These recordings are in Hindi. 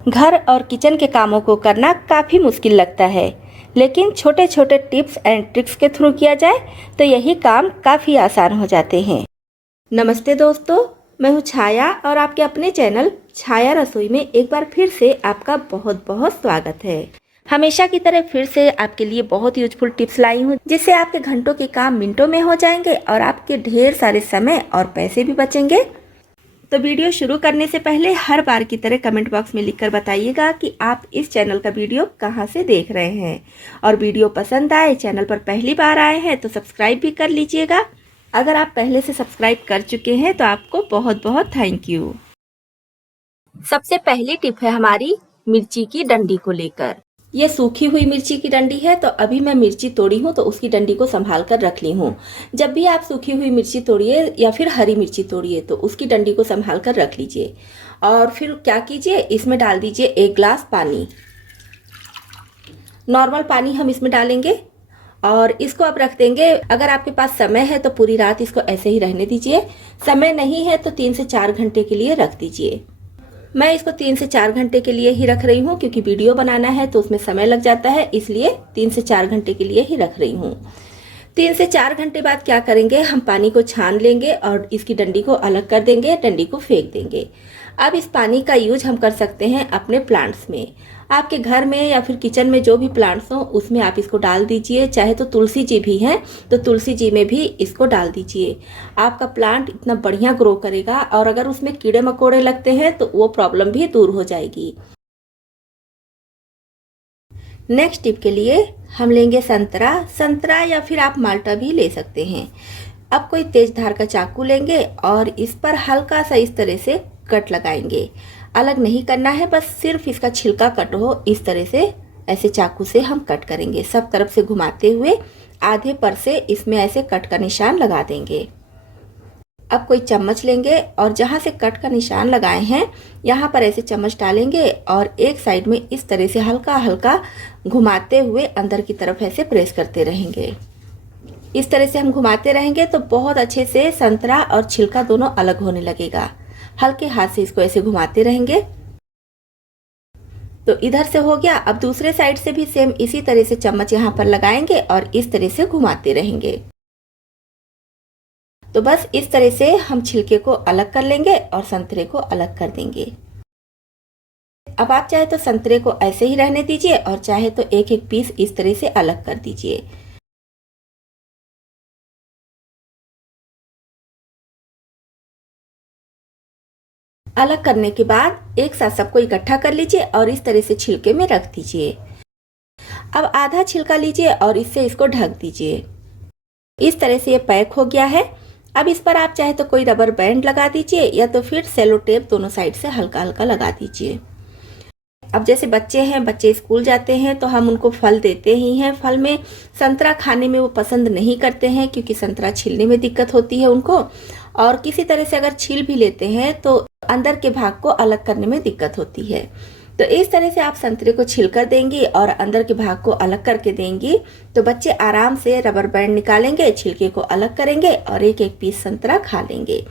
घर और किचन के कामों को करना काफ़ी मुश्किल लगता है, लेकिन छोटे छोटे टिप्स एंड ट्रिक्स के थ्रू किया जाए तो यही काम काफ़ी आसान हो जाते हैं। नमस्ते दोस्तों, मैं हूँ छाया और आपके अपने चैनल छाया रसोई में एक बार फिर से आपका बहुत बहुत स्वागत है। हमेशा की तरह फिर से आपके लिए बहुत यूजफुल टिप्स लाई हूँ, जिससे आपके घंटों के काम मिनटों में हो जाएंगे और आपके ढेर सारे समय और पैसे भी बचेंगे। तो वीडियो शुरू करने से पहले हर बार की तरह कमेंट बॉक्स में लिखकर बताइएगा कि आप इस चैनल का वीडियो कहां से देख रहे हैं, और वीडियो पसंद आए, चैनल पर पहली बार आए हैं तो सब्सक्राइब भी कर लीजिएगा। अगर आप पहले से सब्सक्राइब कर चुके हैं तो आपको बहुत बहुत थैंक यू। सबसे पहली टिप है हमारी मिर्ची की डंडी को लेकर। ये सूखी हुई मिर्ची की डंडी है, तो अभी मैं मिर्ची तोड़ी हूँ तो उसकी डंडी को संभाल कर रख ली हूँ। जब भी आप सूखी हुई मिर्ची तोड़िए या फिर हरी मिर्ची तोड़िए तो उसकी डंडी को संभाल कर रख लीजिए, और फिर क्या कीजिए, इसमें डाल दीजिए 1 गिलास पानी। नॉर्मल पानी हम इसमें डालेंगे और इसको अब रख देंगे। अगर आपके पास समय है तो पूरी रात इसको ऐसे ही रहने दीजिए, समय नहीं है तो 3 से 4 घंटे के लिए रख दीजिए। मैं इसको 3 से 4 घंटे के लिए ही रख रही हूँ, क्योंकि वीडियो बनाना है तो उसमें समय लग जाता है, इसलिए 3 से 4 घंटे के लिए ही रख रही हूँ। 3 से 4 घंटे बाद क्या करेंगे, हम पानी को छान लेंगे और इसकी डंडी को अलग कर देंगे, डंडी को फेंक देंगे। अब इस पानी का यूज हम कर सकते हैं अपने प्लांट्स में। आपके घर में या फिर किचन में जो भी प्लांट्स हों उसमें आप इसको डाल दीजिए। चाहे तो तुलसी जी भी हैं तो तुलसी जी में भी इसको डाल दीजिए। आपका प्लांट इतना बढ़िया ग्रो करेगा, और अगर उसमें कीड़े मकोड़े लगते हैं तो वो प्रॉब्लम भी दूर हो जाएगी। नेक्स्ट टिप के लिए हम लेंगे संतरा या फिर आप माल्टा भी ले सकते हैं। अब कोई तेज धार का चाकू लेंगे और इस पर हल्का सा इस तरह से कट लगाएंगे। अलग नहीं करना है, बस सिर्फ इसका छिलका कट हो इस तरह से, ऐसे चाकू से हम कट करेंगे। सब तरफ से घुमाते हुए आधे पर से इसमें ऐसे कट का निशान लगा देंगे। अब कोई चम्मच लेंगे और जहाँ से कट का निशान लगाए हैं यहाँ पर ऐसे चम्मच डालेंगे और एक साइड में इस तरह से हल्का हल्का घुमाते हुए अंदर की तरफ ऐसे प्रेस करते रहेंगे। इस तरह से हम घुमाते रहेंगे तो बहुत अच्छे से संतरा और छिलका दोनों अलग होने लगेगा। हल्के हाथ से इसको ऐसे घुमाते रहेंगे। तो इधर से हो गया। अब दूसरे साइड से भी सेम इसी तरह से चम्मच यहाँ पर लगाएंगे और इस तरह से घुमाते रहेंगे। तो बस इस तरह से हम छिलके को अलग कर लेंगे और संतरे को अलग कर देंगे। अब आप चाहे तो संतरे को ऐसे ही रहने दीजिए और चाहे तो एक एक पीस इस तरह से अलग कर दीजिए। अलग करने के बाद एक साथ सबको इकट्ठा कर लीजिए और इस तरह से छिलके में रख दीजिए। अब आधा छिलका लीजिए और इससे इसको ढक दीजिए। इस तरह से ये पैक हो गया है। अब इस पर आप चाहे तो कोई रबर बैंड लगा दीजिए या तो फिर सेलो टेप दोनों साइड से हल्का हल्का लगा दीजिए। अब जैसे बच्चे हैं, बच्चे स्कूल जाते हैं तो हम उनको फल देते ही हैं। फल में संतरा खाने में वो पसंद नहीं करते हैं, क्योंकि संतरा छीलने में दिक्कत होती है उनको, और किसी तरह से अगर छील भी लेते हैं तो अंदर के भाग को अलग करने में दिक्कत होती है। तो इस तरह से आप संतरे को छील कर देंगी और अंदर के भाग को अलग करके देंगी तो बच्चे आराम से रबर बैंड निकालेंगे, छिलके को अलग करेंगे और एक एक पीस संतरा खा लेंगे।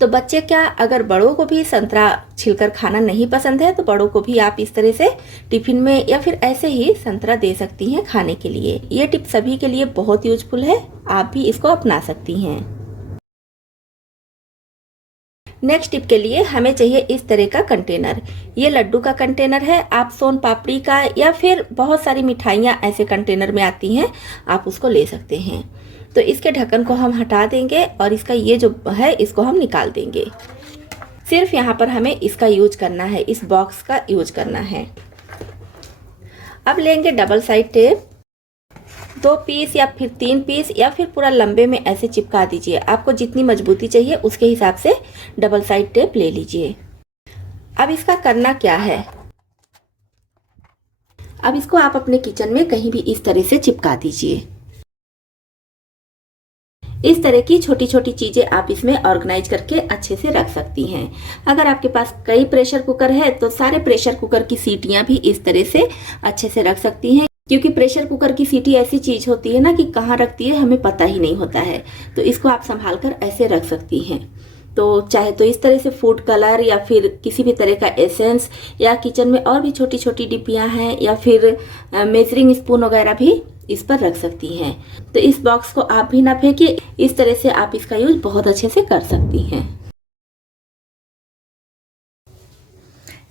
तो बच्चे क्या, अगर बड़ों को भी संतरा छिलकर खाना नहीं पसंद है तो बड़ों को भी आप इस तरह से टिफिन में या फिर ऐसे ही संतरा दे सकती हैं खाने के लिए। ये टिप सभी के लिए बहुत यूजफुल है, आप भी इसको अपना सकती हैं। नेक्स्ट टिप के लिए हमें चाहिए इस तरह का कंटेनर। ये लड्डू का कंटेनर है, आप सोन पापड़ी का या फिर बहुत सारी मिठाइयाँ ऐसे कंटेनर में आती हैं, आप उसको ले सकते हैं। तो इसके ढक्कन को हम हटा देंगे और इसका ये जो है इसको हम निकाल देंगे। सिर्फ यहाँ पर हमें इसका यूज करना है, इस बॉक्स का यूज करना है। अब लेंगे डबल साइड टेप, 2 पीस या फिर 3 पीस या फिर पूरा लंबे में ऐसे चिपका दीजिए। आपको जितनी मजबूती चाहिए उसके हिसाब से डबल साइड टेप ले लीजिए। अब इसका करना क्या है, अब इसको आप अपने किचन में कहीं भी इस तरह से चिपका दीजिए। इस तरह की छोटी छोटी चीजें आप इसमें ऑर्गेनाइज करके अच्छे से रख सकती हैं। अगर आपके पास कई प्रेशर कुकर है तो सारे प्रेशर कुकर की सीटियां भी इस तरह से अच्छे से रख सकती हैं, क्योंकि प्रेशर कुकर की सीटी ऐसी चीज होती है ना कि कहाँ रखती है हमें पता ही नहीं होता है। तो इसको आप संभाल कर ऐसे रख सकती हैं। तो चाहे तो इस तरह से फूड कलर या फिर किसी भी तरह का एसेंस, या किचन में और भी छोटी छोटी डिब्बियाँ हैं, या फिर मेजरिंग स्पून वगैरह भी इस पर रख सकती हैं। तो इस बॉक्स को आप भी ना फेंकिए, इस तरह से आप इसका यूज बहुत अच्छे से कर सकती हैं।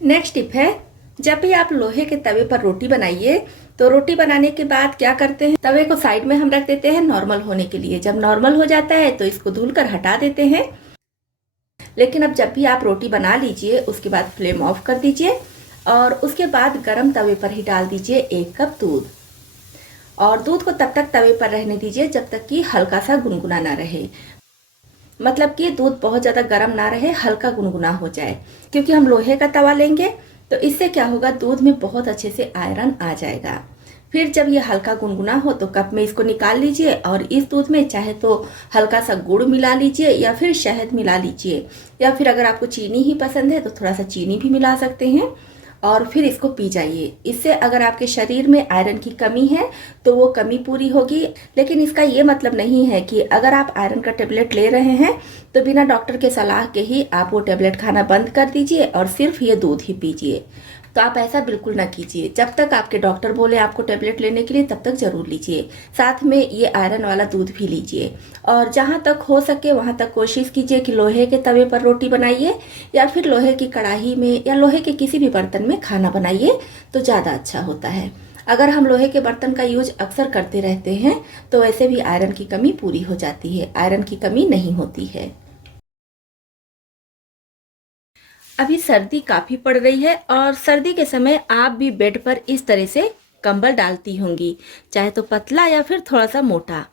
नेक्स्ट टिप है, जब भी आप लोहे के तवे पर रोटी बनाइए तो रोटी बनाने के बाद क्या करते हैं, तवे को साइड में हम रख देते हैं नॉर्मल होने के लिए। जब नॉर्मल हो जाता है तो इसको धुल कर हटा देते हैं। लेकिन अब जब भी आप रोटी बना लीजिए उसके बाद फ्लेम ऑफ कर दीजिए और उसके बाद गरम तवे पर ही डाल दीजिए 1 कप दूध। और दूध को तब तक तवे पर रहने दीजिए जब तक कि हल्का सा गुनगुना ना रहे, मतलब कि दूध बहुत ज़्यादा गर्म ना रहे, हल्का गुनगुना हो जाए। क्योंकि हम लोहे का तवा लेंगे तो इससे क्या होगा, दूध में बहुत अच्छे से आयरन आ जाएगा। फिर जब ये हल्का गुनगुना हो तो कप में इसको निकाल लीजिए और इस दूध में चाहे तो हल्का सा गुड़ मिला लीजिए या फिर शहद मिला लीजिए, या फिर अगर आपको चीनी ही पसंद है तो थोड़ा सा चीनी भी मिला सकते हैं। और फिर इसको पी जाइए। इससे अगर आपके शरीर में आयरन की कमी है तो वो कमी पूरी होगी। लेकिन इसका ये मतलब नहीं है कि अगर आप आयरन का टेबलेट ले रहे हैं तो बिना डॉक्टर के सलाह के ही आप वो टेबलेट खाना बंद कर दीजिए और सिर्फ ये दूध ही पीजिए। तो आप ऐसा बिल्कुल ना कीजिए। जब तक आपके डॉक्टर बोले आपको टेबलेट लेने के लिए तब तक जरूर लीजिए। साथ में ये आयरन वाला दूध भी लीजिए। और जहाँ तक हो सके वहाँ तक कोशिश कीजिए कि लोहे के तवे पर रोटी बनाइए या फिर लोहे की कढ़ाई में या लोहे के किसी भी बर्तन में खाना बनाइए तो ज़्यादा अच्छा होता है। अगर हम लोहे के बर्तन का यूज अक्सर करते रहते हैं तो वैसे भी आयरन की कमी पूरी हो जाती है, आयरन की कमी नहीं होती है। अभी सर्दी काफ़ी पड़ रही है और सर्दी के समय आप भी बेड पर इस तरह से कंबल डालती होंगी, चाहे तो पतला या फिर थोड़ा सा मोटा।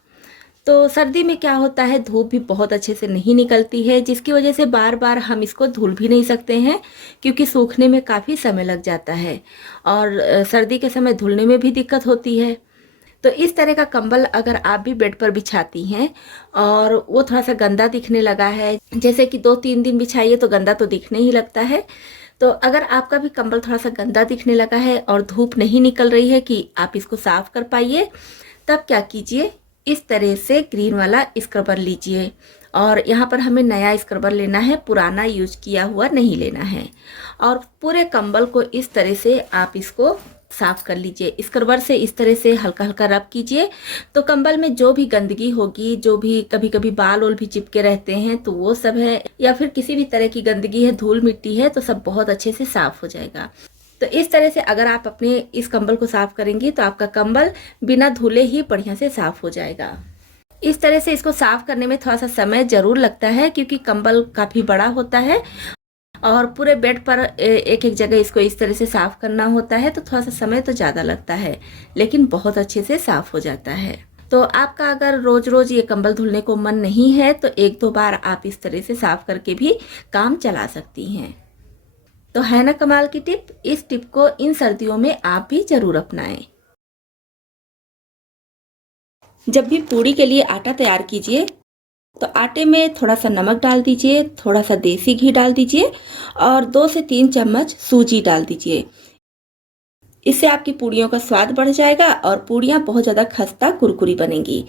तो सर्दी में क्या होता है, धूप भी बहुत अच्छे से नहीं निकलती है, जिसकी वजह से बार बार हम इसको धुल भी नहीं सकते हैं क्योंकि सूखने में काफ़ी समय लग जाता है और सर्दी के समय धुलने में भी दिक्कत होती है। तो इस तरह का कंबल अगर आप भी बेड पर बिछाती हैं और वो थोड़ा सा गंदा दिखने लगा है, जैसे कि 2-3 दिन बिछाइए तो गंदा तो दिखने ही लगता है। तो अगर आपका भी कंबल थोड़ा सा गंदा दिखने लगा है और धूप नहीं निकल रही है कि आप इसको साफ कर पाइए, तब क्या कीजिए, इस तरह से ग्रीन वाला स्क्रबर लीजिए। और यहाँ पर हमें नया स्क्रबर लेना है, पुराना यूज किया हुआ नहीं लेना है। और पूरे कंबल को इस तरह से आप इसको साफ कर लीजिए। स्क्रबर से इस तरह से हल्का हल्का रब कीजिए तो कंबल में जो भी गंदगी होगी, जो भी कभी कभी बाल ओल भी चिपके रहते हैं तो वो सब है, या फिर किसी भी तरह की गंदगी है, धूल मिट्टी है, तो सब बहुत अच्छे से साफ हो जाएगा। तो इस तरह से अगर आप अपने इस कंबल को साफ करेंगी तो आपका कंबल बिना धुले ही बढ़िया से साफ हो जाएगा। इस तरह से इसको साफ करने में थोड़ा सा समय जरूर लगता है क्योंकि कंबल काफ़ी बड़ा होता है और पूरे बेड पर एक एक जगह इसको इस तरह से साफ करना होता है, तो थोड़ा सा समय तो ज़्यादा लगता है लेकिन बहुत अच्छे से साफ हो जाता है। तो आपका अगर रोज रोज ये कंबल धुलने को मन नहीं है तो 1-2 बार आप इस तरह से साफ करके भी काम चला सकती हैं। तो है ना कमाल की टिप। इस टिप को इन सर्दियों में आप भी जरूर अपनाएं। जब भी पूड़ी के लिए आटा तैयार कीजिए तो आटे में थोड़ा सा नमक डाल दीजिए, थोड़ा सा देसी घी डाल दीजिए और 2 से 3 चम्मच सूजी डाल दीजिए। इससे आपकी पूड़ियों का स्वाद बढ़ जाएगा और पूड़ियाँ बहुत ज़्यादा खस्ता कुरकुरी बनेंगी।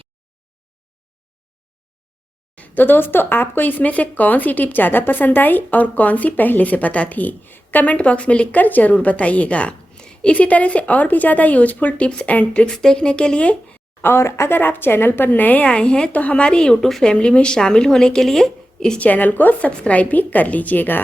तो दोस्तों, आपको इसमें से कौन सी टिप ज़्यादा पसंद आई और कौन सी पहले से पता थी, कमेंट बॉक्स में लिखकर ज़रूर बताइएगा। इसी तरह से और भी ज़्यादा यूजफुल टिप्स एंड ट्रिक्स देखने के लिए, और अगर आप चैनल पर नए आए हैं तो हमारी यूट्यूब फैमिली में शामिल होने के लिए इस चैनल को सब्सक्राइब भी कर लीजिएगा।